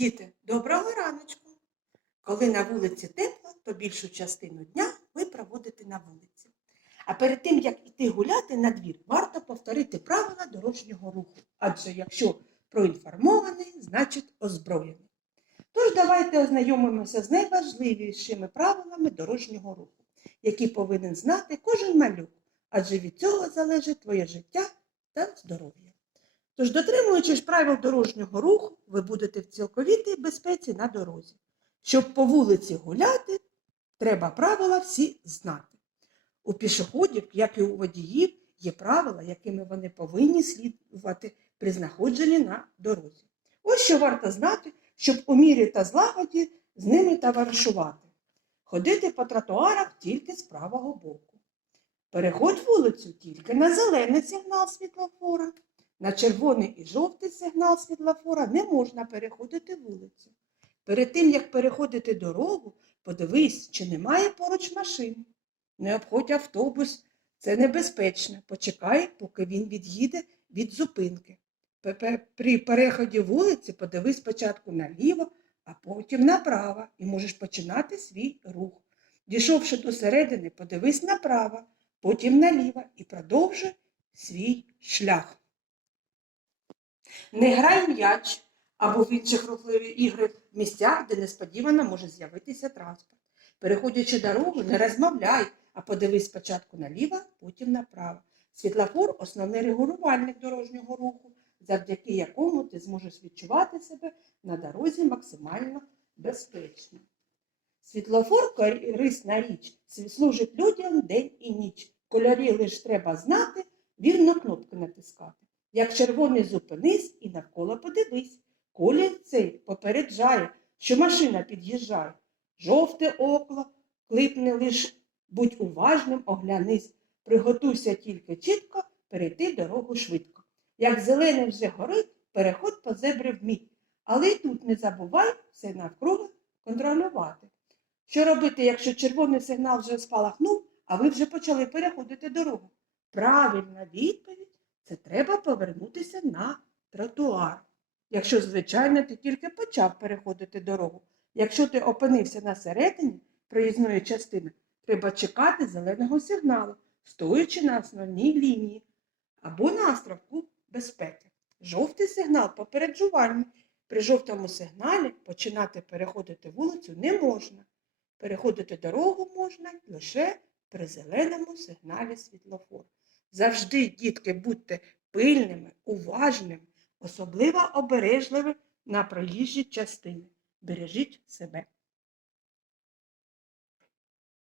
Діти, доброго раночку! Коли на вулиці тепло, то більшу частину дня ви проводите на вулиці. А перед тим, як іти гуляти на двір, варто повторити правила дорожнього руху. Адже якщо проінформований, значить озброєний. Тож давайте ознайомимося з найважливішими правилами дорожнього руху, які повинен знати кожен малюк, адже від цього залежить твоє життя та здоров'я. Тож, дотримуючись правил дорожнього руху, ви будете в цілковітій безпеці на дорозі. Щоб по вулиці гуляти, треба правила всі знати. У пішоходів, як і у водіїв, є правила, якими вони повинні слідувати при знаходженні на дорозі. Ось що варто знати, щоб у мірі та злагоді з ними товаришувати. Ходити по тротуарах тільки з правого боку. Переходь вулицю тільки на зелений сигнал світлофора. На червоний і жовтий сигнал світлофора не можна переходити вулицю. Перед тим, як переходити дорогу, подивись, чи немає поруч машин. Не обходь автобус, це небезпечно. Почекай, поки він від'їде від зупинки. При переході вулиці подивись спочатку наліво, а потім направо і можеш починати свій рух. Дійшовши до середини, подивись направо, потім наліво і продовжуй свій шлях. Не грай м'яч або в інших рухливі ігри в місцях, де несподівано може з'явитися транспорт. Переходячи дорогу, не розмовляй, а подивись спочатку наліво, потім направо. Світлофор основний регулювальник дорожнього руху, завдяки якому ти зможеш відчувати себе на дорозі максимально безпечно. Світлофор корисна річ, служить людям день і ніч. Кольорі лише треба знати, вірно кнопки натискати. Як червоний зупинись і навколо подивись. Колір цей попереджає, що машина під'їжджає. Жовте окло, клипне лиш, будь уважним, оглянись. Приготуйся тільки чітко, перейти дорогу швидко. Як зелений вже горить, переход по зебри вмій. Але й тут не забувай все навкруги контролювати. Що робити, якщо червоний сигнал вже спалахнув, а ви вже почали переходити дорогу? Правильна відповідь це треба повернутися на тротуар. Якщо, звичайно, ти тільки почав переходити дорогу. Якщо ти опинився на середині проїзної частини, треба чекати зеленого сигналу, стоячи на основній лінії або на островку безпеки. Жовтий сигнал попереджувальний. При жовтому сигналі починати переходити вулицю не можна. Переходити дорогу можна лише при зеленому сигналі світлофору. Завжди, дітки, будьте пильними, уважними, особливо обережливими на проїжджій частині. Бережіть себе.